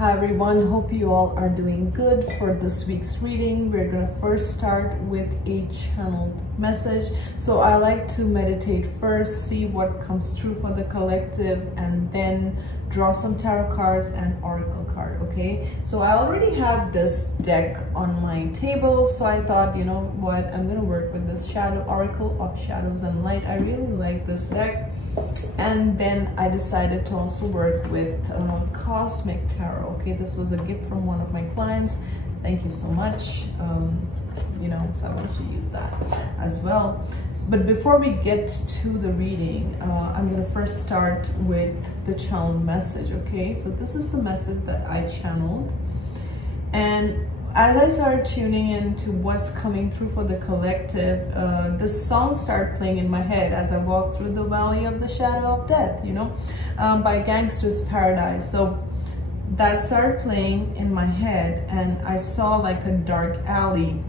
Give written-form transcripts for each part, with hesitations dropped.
Hi everyone, hope you all are doing good. For this week's reading, we're gonna first start with a channeled message. So I like to meditate first, see what comes through for the collective, and then draw some tarot cards and oracle card, okay? So I already had this deck on my table, so I thought, you know what, I'm gonna work with this Shadow Oracle of Shadows and Light. I really like this deck. And then I decided to also work with Cosmic Tarot. Okay, this was a gift from one of my clients. Thank you so much. You know, so I wanted to use that as well. But before we get to the reading, I'm gonna first start with the channeled message. Okay, so this is the message that I channeled, and as I started tuning into what's coming through for the collective, this song started playing in my head as I walked through the valley of the shadow of death, you know, by Gangsta's Paradise. So that started playing in my head, and I saw like a dark alley,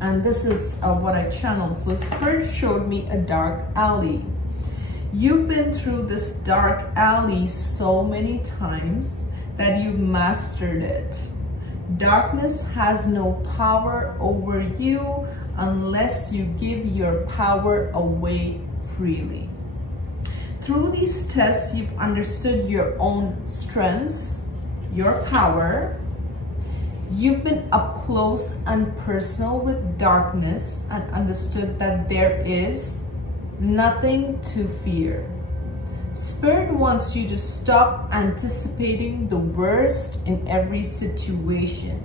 and this is what I channeled. So Spirit showed me a dark alley. You've been through this dark alley so many times that you've mastered it. Darkness has no power over you unless you give your power away freely. Through these tests, you've understood your own strengths, your power. You've been up close and personal with darkness and understood that there is nothing to fear. Spirit wants you to stop anticipating the worst in every situation.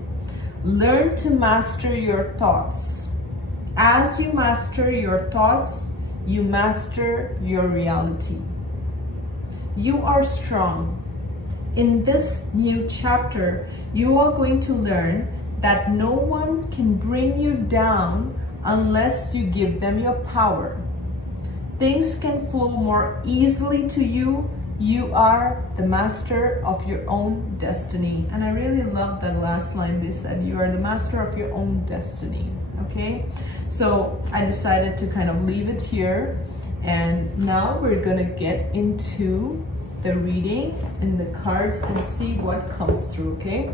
Learn to master your thoughts. As you master your thoughts, you master your reality. You are strong. In this new chapter, you are going to learn that no one can bring you down unless you give them your power. Things can flow more easily to you. You are the master of your own destiny. And I really love that last line they said, you are the master of your own destiny, okay? So I decided to kind of leave it here. And now we're gonna get into the reading and the cards and see what comes through, okay?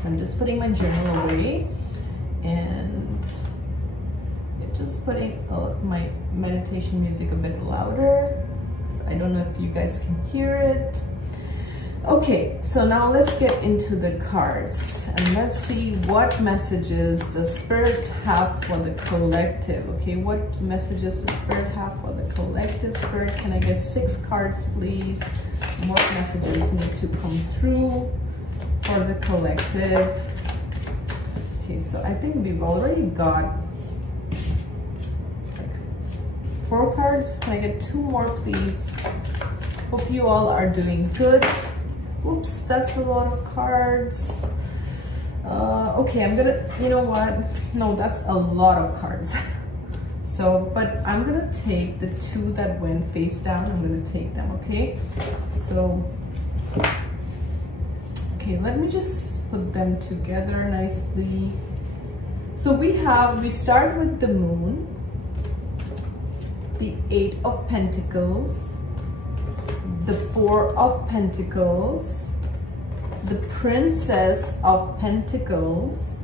So I'm just putting my journal away and just putting my meditation music a bit louder, because I don't know if you guys can hear it. Okay, so now let's get into the cards and let's see what messages the Spirit have for the collective. Okay, what messages the Spirit have for the collective? Spirit, can I get 6 cards, please? What messages need to come through for the collective? Okay, so I think we've already got 4 cards. Can I get 2 more, please? Hope you all are doing good. Oops, that's a lot of cards. Okay, I'm gonna, you know what? No, that's a lot of cards. So, but I'm gonna take the 2 that went face down. I'm gonna take them, okay? So, okay, let me just put them together nicely. So we start with the Moon, the 8 of Pentacles, the 4 of Pentacles, the Princess of Pentacles,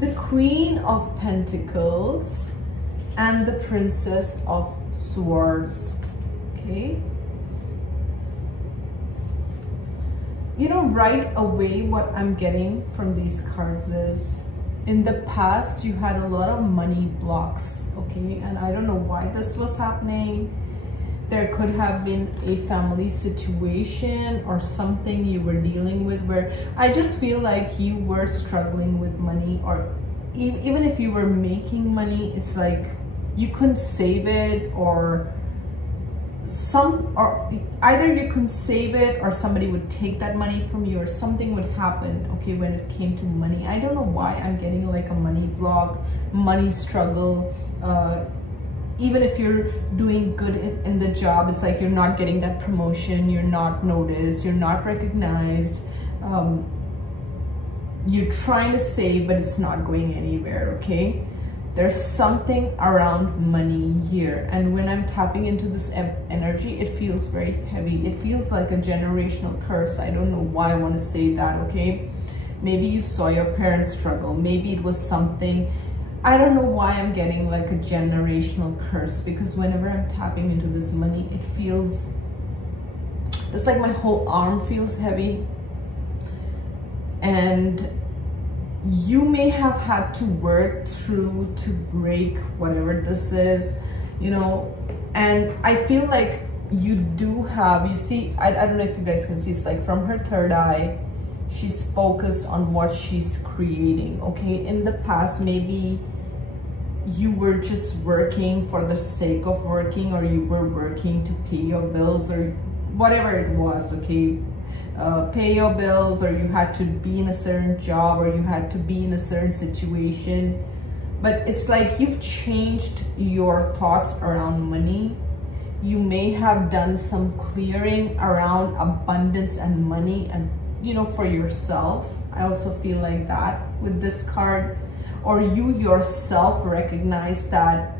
the Queen of Pentacles, and the Princess of Swords, okay? You know, right away what I'm getting from these cards is, in the past, you had a lot of money blocks, okay? And I don't know why this was happening. There could have been a family situation or something you were dealing with where I just feel like you were struggling with money, or even if you were making money, it's like you couldn't save it, or either you couldn't save it or somebody would take that money from you, or something would happen, okay, when it came to money. I don't know why I'm getting like a money block, money struggle. Even if you're doing good in the job, it's like you're not getting that promotion, you're not noticed, you're not recognized. You're trying to save, but it's not going anywhere, okay? There's something around money here. And when I'm tapping into this energy, it feels very heavy. It feels like a generational curse. I don't know why I want to say that, okay? Maybe you saw your parents struggle. Maybe it was something, I don't know why I'm getting like a generational curse, because whenever I'm tapping into this money, it feels, it's like my whole arm feels heavy. And you may have had to work through to break whatever this is, you know, and I feel like you do have, you see, I don't know if you guys can see, it's like from her third eye, she's focused on what she's creating, okay? In the past, maybe you were just working for the sake of working, or you were working to pay your bills, or whatever it was, okay? Pay your bills, or you had to be in a certain job, or you had to be in a certain situation. But it's like you've changed your thoughts around money. You may have done some clearing around abundance and money, and you know, for yourself. I also feel like that with this card. Or you yourself recognize that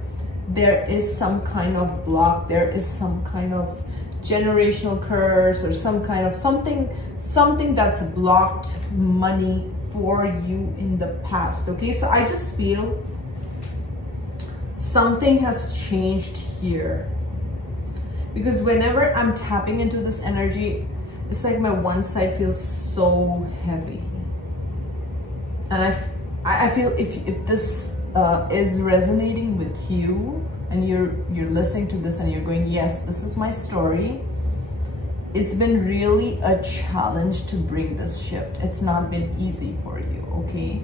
there is some kind of block, there is some kind of generational curse, or some kind of something that's blocked money for you in the past, okay? So I just feel something has changed here, because whenever I'm tapping into this energy, it's like my one side feels so heavy. And I feel if this is resonating with you, and you're listening to this and you're going, yes, this is my story, it's been really a challenge to bring this shift. It's not been easy for you, okay?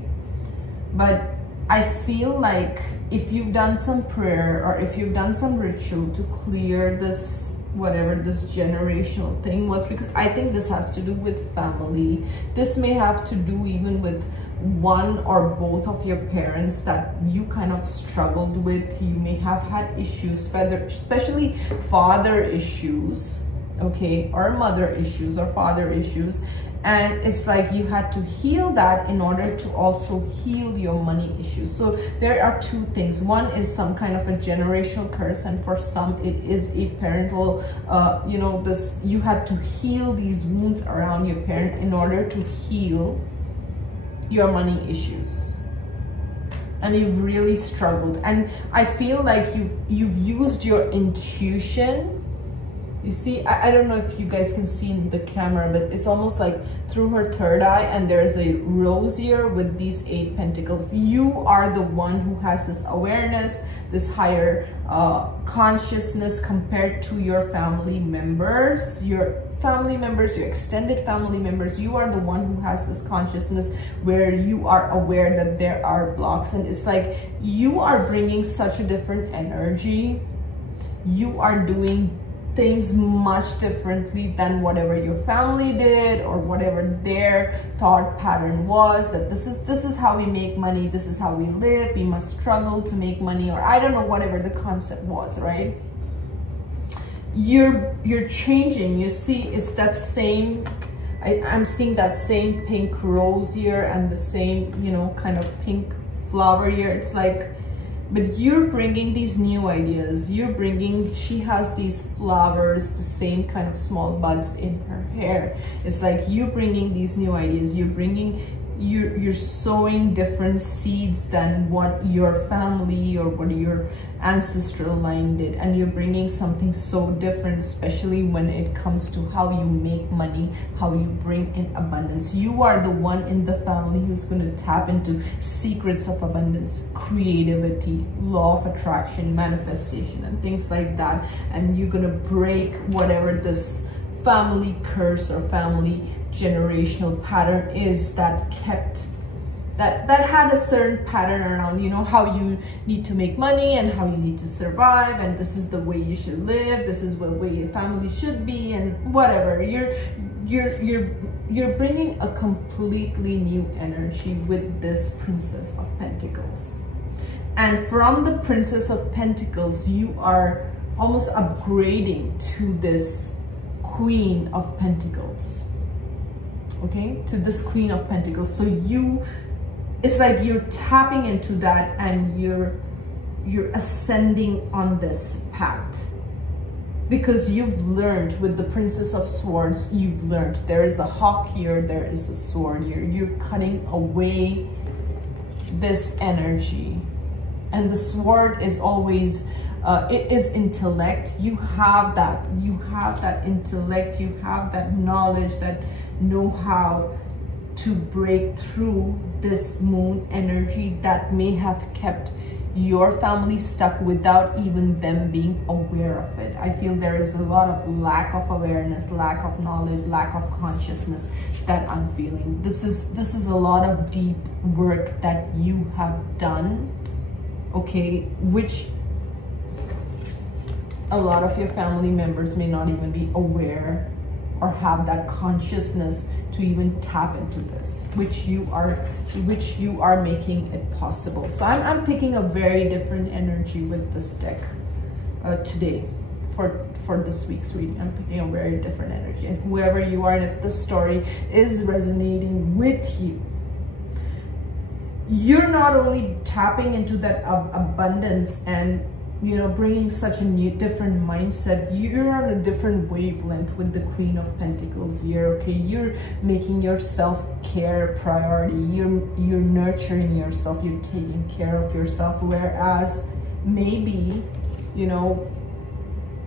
But I feel like if you've done some prayer, or if you've done some ritual to clear this, whatever this generational thing was, because I think this has to do with family. This may have to do even with one or both of your parents that you kind of struggled with. You may have had issues, especially father issues, okay, or mother issues or father issues. And it's like you had to heal that in order to also heal your money issues. So there are two things. One is some kind of a generational curse, and for some it is a parental, you know, this, you had to heal these wounds around your parent in order to heal your money issues. And you've really struggled. And I feel like you've used your intuition. You see, I don't know if you guys can see in the camera, but it's almost like through her third eye, and there's a rose here with these 8 pentacles. You are the one who has this awareness, this higher consciousness compared to your family members, your extended family members. You are the one who has this consciousness where you are aware that there are blocks, and it's like you are bringing such a different energy. You are doing things much differently than whatever your family did, or whatever their thought pattern was, that this is how we make money, this is how we live, we must struggle to make money, or I don't know, whatever the concept was, right? You're changing. You see, it's that same, I'm seeing that same pink rose here, and the same, you know, kind of pink flower here. It's like, but you're bringing these new ideas. You're bringing, she has these flowers, the same kind of small buds in her hair. It's like you bringing these new ideas. You're bringing, you're sowing different seeds than what your family or what your ancestral line did, and you're bringing something so different, especially when it comes to how you make money, how you bring in abundance. You are the one in the family who's going to tap into secrets of abundance, creativity, law of attraction, manifestation, and things like that. And you're going to break whatever this family curse or family generational pattern is that kept, that had a certain pattern around, you know, how you need to make money and how you need to survive, and this is the way you should live, this is what way your family should be, and whatever. You're bringing a completely new energy with this Princess of Pentacles. And from the Princess of Pentacles, you are almost upgrading to this Queen of Pentacles, okay, to this Queen of Pentacles. So it's like you're tapping into that and you're ascending on this path. Because you've learned with the Princess of Swords, you've learned there is a hawk here, there is a sword here. You're cutting away this energy. And the sword is always, it is intellect. You have that intellect, you have that knowledge, that know-how to break through this moon energy that may have kept your family stuck without even them being aware of it. I feel there is a lot of lack of awareness, lack of knowledge, lack of consciousness that I'm feeling. This is a lot of deep work that you have done, okay, which a lot of your family members may not even be aware or have that consciousness to even tap into this, which you are making it possible. So I'm picking a very different energy with this deck today for this week's reading. I'm picking a very different energy, and whoever you are, and if this story is resonating with you, you're not only tapping into that abundance and, you know, bringing such a new, different mindset. You're on a different wavelength with the Queen of Pentacles here, okay? You're making your self-care priority. You're nurturing yourself. You're taking care of yourself. Whereas maybe, you know,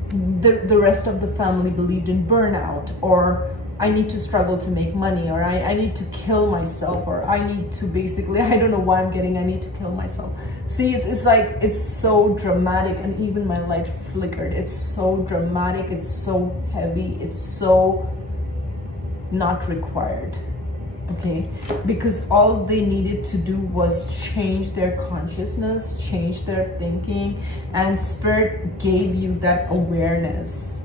the rest of the family believed in burnout, or I need to struggle to make money, or I need to kill myself, or I need to basically, I don't know why I'm getting, I need to kill myself. See, it's like, it's so dramatic, and even my light flickered. It's so dramatic, it's so heavy, it's so not required, okay? Because all they needed to do was change their consciousness, change their thinking, and Spirit gave you that awareness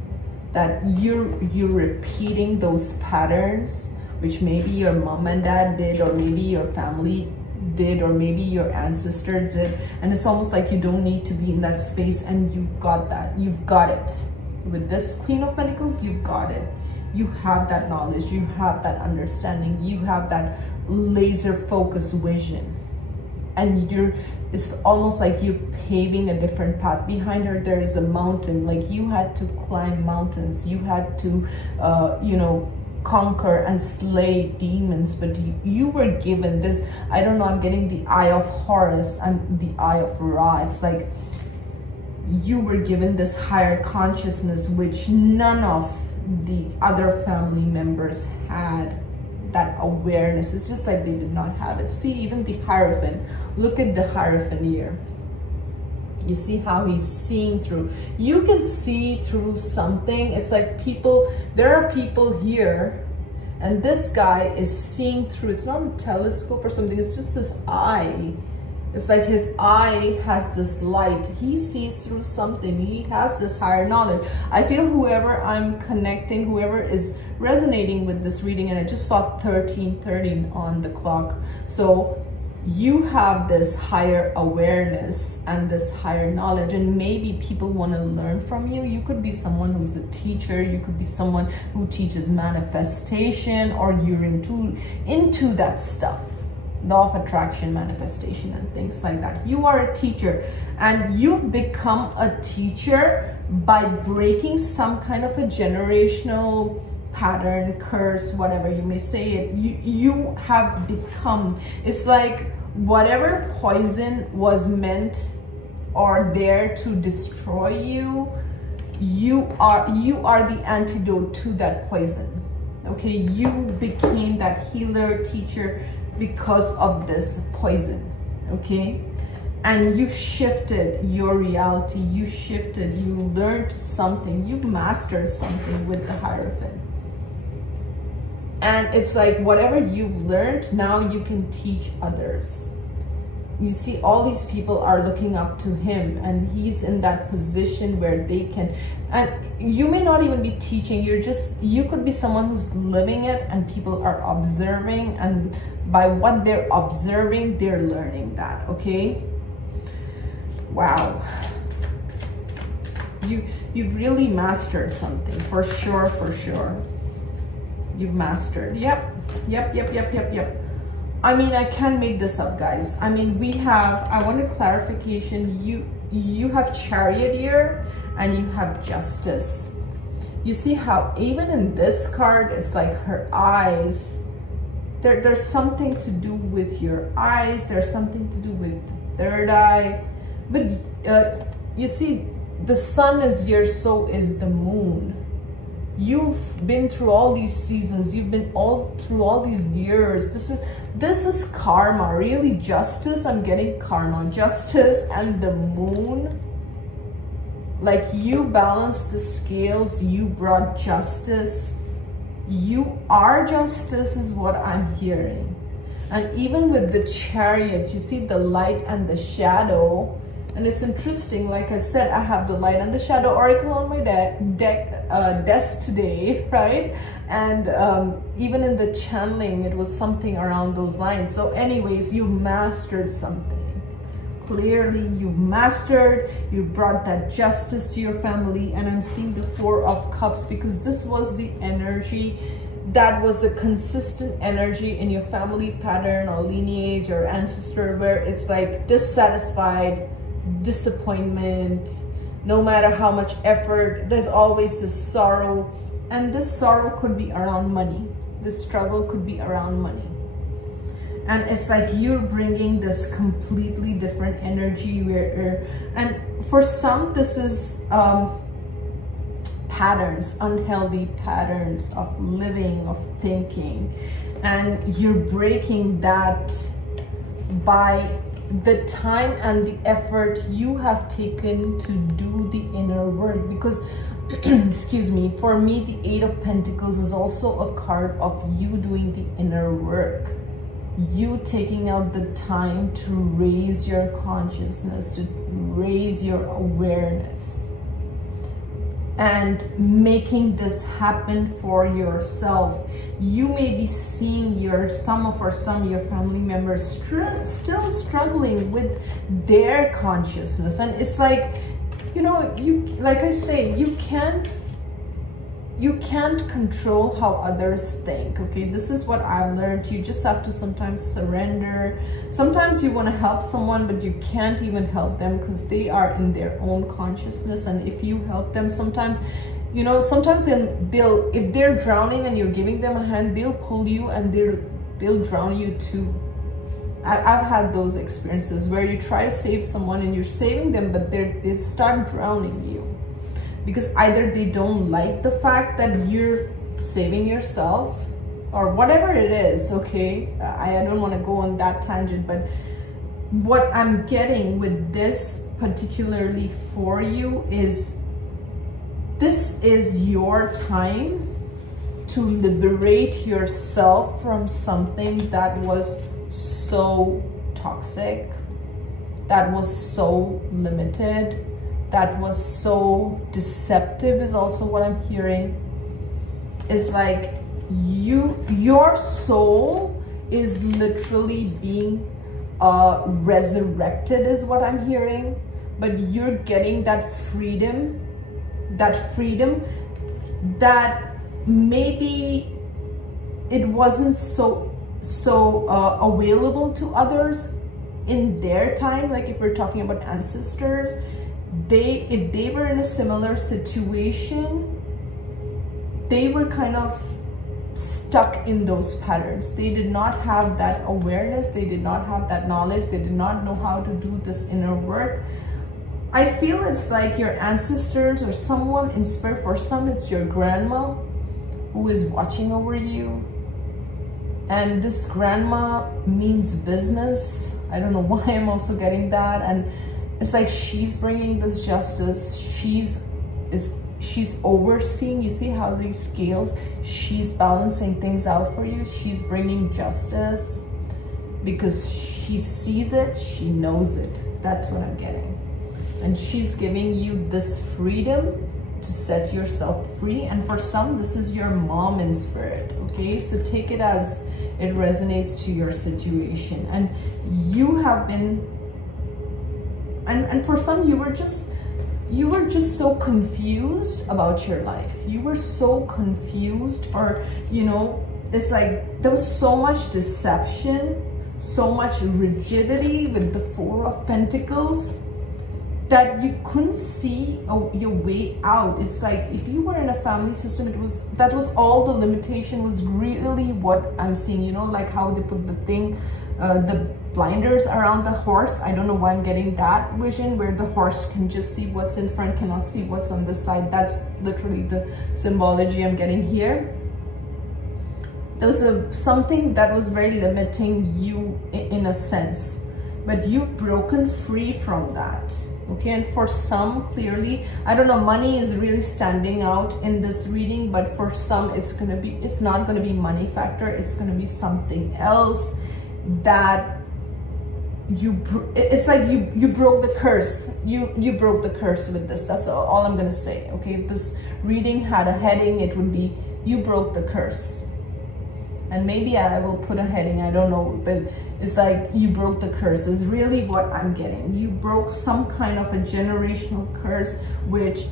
that you're repeating those patterns, which maybe your mom and dad did, or maybe your family did, or maybe your ancestors did, and it's almost like you don't need to be in that space, and you've got that. You've got it. With this Queen of Pentacles, you've got it. You have that knowledge, you have that understanding, you have that laser focused vision, and it's almost like you're paving a different path. Behind her, there is a mountain. Like, you had to climb mountains. You had to, you know, conquer and slay demons. But you were given this, I don't know, I'm getting the Eye of Horus and the Eye of Ra. It's like you were given this higher consciousness, which none of the other family members had. That awareness, it's just like they did not have it. See, even the Hierophant, look at the Hierophant here. You see how he's seeing through. You can see through something. It's like people, there are people here, and this guy is seeing through. It's not a telescope or something, it's just his eye. It's like his eye has this light. He sees through something. He has this higher knowledge. I feel whoever I'm connecting, whoever is resonating with this reading, and I just saw 13:13 on the clock. So you have this higher awareness and this higher knowledge, and maybe people want to learn from you. You could be someone who's a teacher. You could be someone who teaches manifestation, or you're into that stuff. Law of attraction, manifestation, and things like that. You are a teacher, and you've become a teacher by breaking some kind of a generational pattern, curse, whatever you may say it. You have become, it's like whatever poison was meant or there to destroy you, you are the antidote to that poison. Okay, you became that healer, teacher, because of this poison, okay? And you shifted your reality, you learned something, you mastered something with the Hierophant. And it's like whatever you've learned, now you can teach others. You see, all these people are looking up to him, and he's in that position where they can, and you may not even be teaching, you could be someone who's living it, and people are observing, and by what they're observing, they're learning that, okay? Wow. You've really mastered something, for sure. You've mastered, yep. I mean, I can't make this up, guys. I mean, we have, I want a clarification. You have Chariot here and you have Justice. You see how even in this card, it's like her eyes. There's something to do with your eyes. There's something to do with the third eye. But you see, the sun is here, so is the moon. You've been through all these seasons. You've been through all these years. This is karma, really. Justice, I'm getting karma. Justice and the moon. Like, you balanced the scales. You brought justice. You are justice is what I'm hearing. And even with the Chariot, you see the light and the shadow. And it's interesting, like I said, I have the light and the shadow oracle on my desk today, right? And even in the channeling, it was something around those lines. So anyways, you've mastered something. Clearly, you've mastered, you brought that justice to your family. And I'm seeing the Four of Cups because this was the energy that was a consistent energy in your family pattern or lineage or ancestor, where it's like dissatisfied, disappointment, no matter how much effort, there's always this sorrow. And this sorrow could be around money. This struggle could be around money. And it's like you're bringing this completely different energy where, and for some, this is patterns, unhealthy patterns of living, of thinking. And you're breaking that by the time and the effort you have taken to do the inner work. Because excuse me, for me, the Eight of Pentacles is also a card of you doing the inner work. You taking out the time to raise your consciousness, to raise your awareness, and making this happen for yourself. You may be seeing your family members still struggling with their consciousness. And it's like, you know, like I say, you can't control how others think, okay? This is what I've learned. You just have to sometimes surrender. Sometimes you want to help someone, but you can't even help them because they are in their own consciousness. And if you help them, sometimes, you know, sometimes they'll if they're drowning and you're giving them a hand, they'll pull you and they'll drown you too. I've had those experiences where you try to save someone and you're saving them, but they start drowning you. Because either they don't like the fact that you're saving yourself or whatever it is, okay? I don't want to go on that tangent, but what I'm getting with this particularly for you is this is your time to liberate yourself from something that was so toxic, that was so limited, that was so deceptive is also what I'm hearing. It's like your soul is literally being resurrected is what I'm hearing, but you're getting that freedom that maybe it wasn't so available to others in their time. Like if we're talking about ancestors, if they were in a similar situation, they were kind of stuck in those patterns. They did not have that awareness, they did not have that knowledge, they did not know how to do this inner work. I feel it's like your ancestors or someone in spirit. For some, it's your grandma who is watching over you. And this grandma means business. I don't know why I'm also getting that. And it's like she's bringing this justice. She's overseeing. You see how these scales, she's balancing things out for you. She's bringing justice because she sees it, she knows it. That's what I'm getting. And she's giving you this freedom to set yourself free. And for some, this is your mom in spirit, okay? So take it as it resonates to your situation. And you have been, and for some, you were just so confused about your life. You were so confused, or, you know, it's like there was so much deception so much rigidity with the Four of Pentacles that you couldn't see your way out. It's like if you were in a family system, that was all the limitation, was really what I'm seeing, you know, like how they put the thing, the blinders around the horse. I don't know why I'm getting that vision where the horse can just see what's in front, cannot see what's on the side. That's literally the symbology I'm getting here. There was something that was very limiting you in a sense, but you've broken free from that. Okay, and for some, clearly, I don't know, money is really standing out in this reading, but for some it's not gonna be money factor, it's gonna be something else that it's like you broke the curse. You broke the curse with this. That's all I'm gonna say. Okay, if this reading had a heading, it would be you broke the curse. And maybe I will put a heading, I don't know, but it's like you broke the curse is really what I'm getting. You broke some kind of a generational curse, which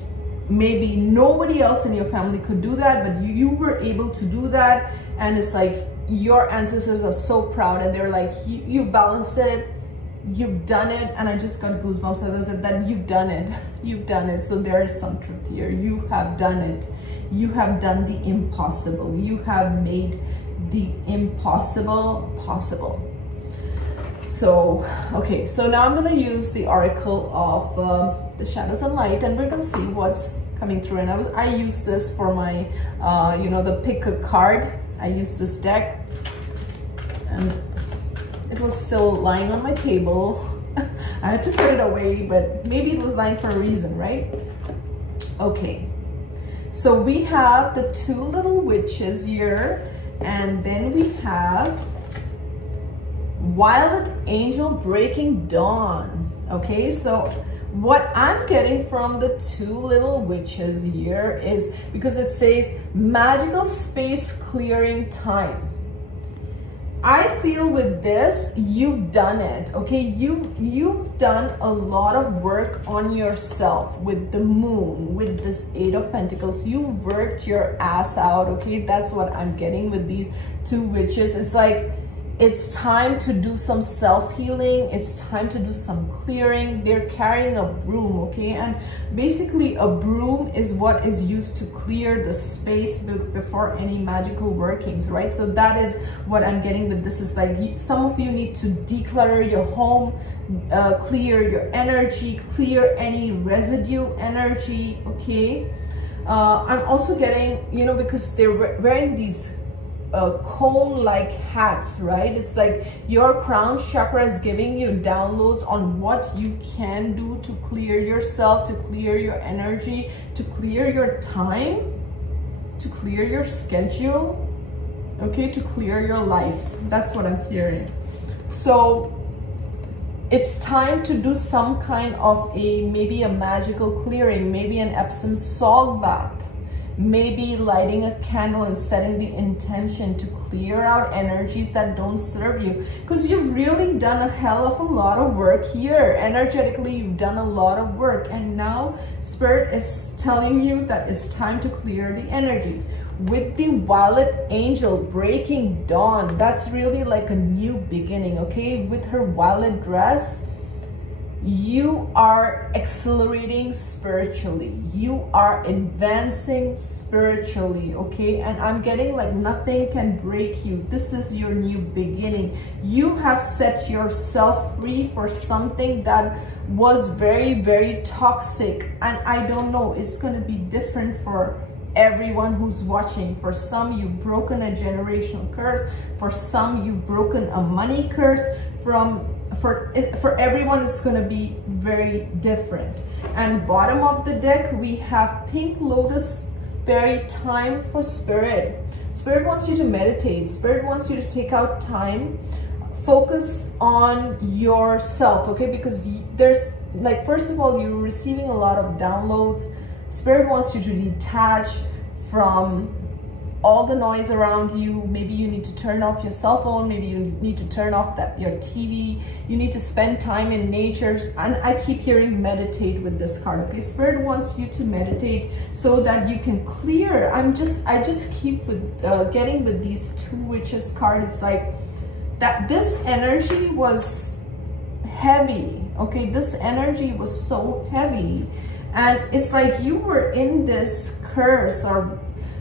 maybe nobody else in your family could do that, but you were able to do that. And it's like your ancestors are so proud, and they're like, you've balanced it, you've done it. And I just got goosebumps as I said that you've done it. You've done it. So there is some truth here. You have done it. You have done the impossible. You have made the impossible possible. So okay, so now I'm going to use the Oracle of the Shadows and Light, and we're going to see what's coming through. And I used this for my you know, the pick a card. I used this deck, and it was still lying on my table. I had to put it away, but maybe it was lying for a reason, right? Okay, so we have the two little witches here, and then we have Violet Angel Breaking Dawn. Okay, so what I'm getting from the two little witches here is, because it says magical space clearing time. I feel with this, you've done it. Okay, you've done a lot of work on yourself with the moon, with this Eight of Pentacles. You worked your ass out. Okay, that's what I'm getting with these two witches. It's like it's time to do some self-healing. It's time to do some clearing. They're carrying a broom, okay? And basically a broom is what is used to clear the space before any magical workings, right? So that is what I'm getting with this. Is like some of you need to declutter your home, clear your energy, clear any residue energy, okay? I'm also getting, you know, because they're wearing these cone-like hats, right? It's like your crown chakra is giving you downloads on what you can do to clear yourself, to clear your energy, to clear your time, to clear your schedule, okay, to clear your life. That's what I'm hearing. So it's time to do some kind of maybe a magical clearing, maybe an Epsom salt bath, maybe lighting a candle and setting the intention to clear out energies that don't serve you, because you've really done a hell of a lot of work here. Energetically, you've done a lot of work, and now Spirit is telling you that it's time to clear the energy. With the Violet Angel Breaking Dawn, that's really like a new beginning, okay? With her violet dress, you are accelerating spiritually, you are advancing spiritually, okay? And I'm getting like nothing can break you. This is your new beginning. You have set yourself free for something that was very, very toxic, and I don't know, it's going to be different for everyone who's watching. For some, you've broken a generational curse. For some, you've broken a money curse. For everyone, it's going to be very different. And bottom of the deck, we have Pink Lotus Fairy. Time for Spirit. Spirit wants you to meditate. Spirit wants you to take out time, focus on yourself, okay? Because there's like, first of all, you're receiving a lot of downloads. Spirit wants you to detach from all the noise around you. Maybe you need to turn off your cell phone. Maybe you need to turn off your TV. You need to spend time in nature. And I keep hearing meditate with this card. Okay, Spirit wants you to meditate so that you can clear. I just keep getting with these two witches card. It's like that this energy was heavy, okay? This energy was so heavy, and it's like you were in this curse, or,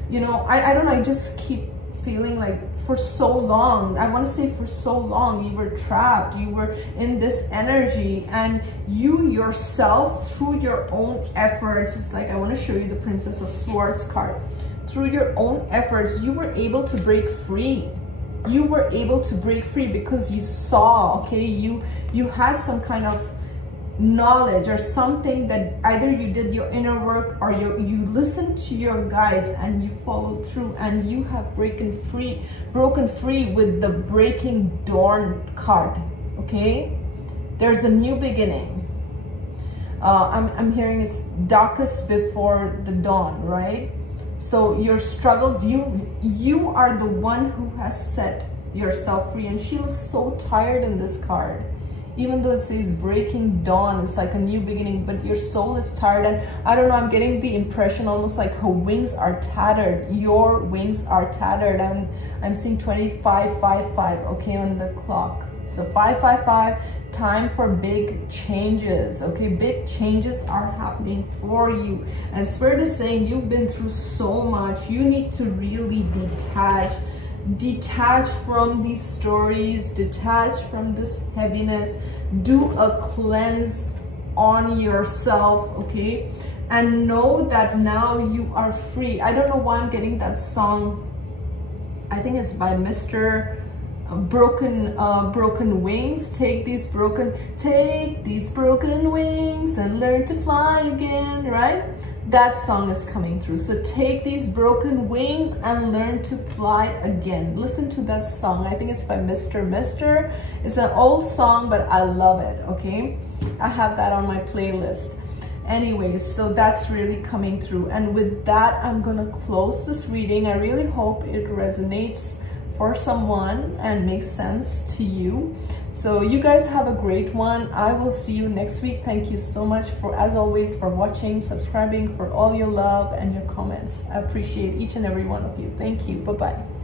you know, I don't know, I just keep feeling like for so long, I want to say for so long, you were trapped, you were in this energy, and you yourself, through your own efforts, it's like, I want to show you the Princess of Swords card. Through your own efforts, you were able to break free. You were able to break free because you saw, okay, you had some kind of knowledge or something that either you did your inner work or you listened to your guides and you followed through, and you have broken free with the Breaking Dawn card, okay? There's a new beginning. I'm hearing it's darkest before the dawn, right? So your struggles, you are the one who has set yourself free. And she looks so tired in this card. Even though it says Breaking Dawn, it's like a new beginning, but your soul is tired. And I don't know, I'm getting the impression almost like her wings are tattered. Your wings are tattered. I'm seeing 2555, okay, on the clock. So 555, time for big changes, okay? Big changes are happening for you. And Spirit is saying you've been through so much. You need to really detach from these stories, detach from this heaviness, do a cleanse on yourself, okay? And know that now you are free. I don't know why I'm getting that song. I think it's by Mr. Broken Wings. Take these broken wings and learn to fly again, right? That song is coming through. So take these broken wings and learn to fly again. Listen to that song. I think it's by Mr. It's an old song, but I love it, okay? I have that on my playlist. Anyways, so that's really coming through. And with that, I'm gonna close this reading. I really hope it resonates for someone and makes sense to you. So you guys have a great one. I will see you next week. Thank you so much for, as always, for watching, subscribing, for all your love and your comments. I appreciate each and every one of you. Thank you. Bye-bye.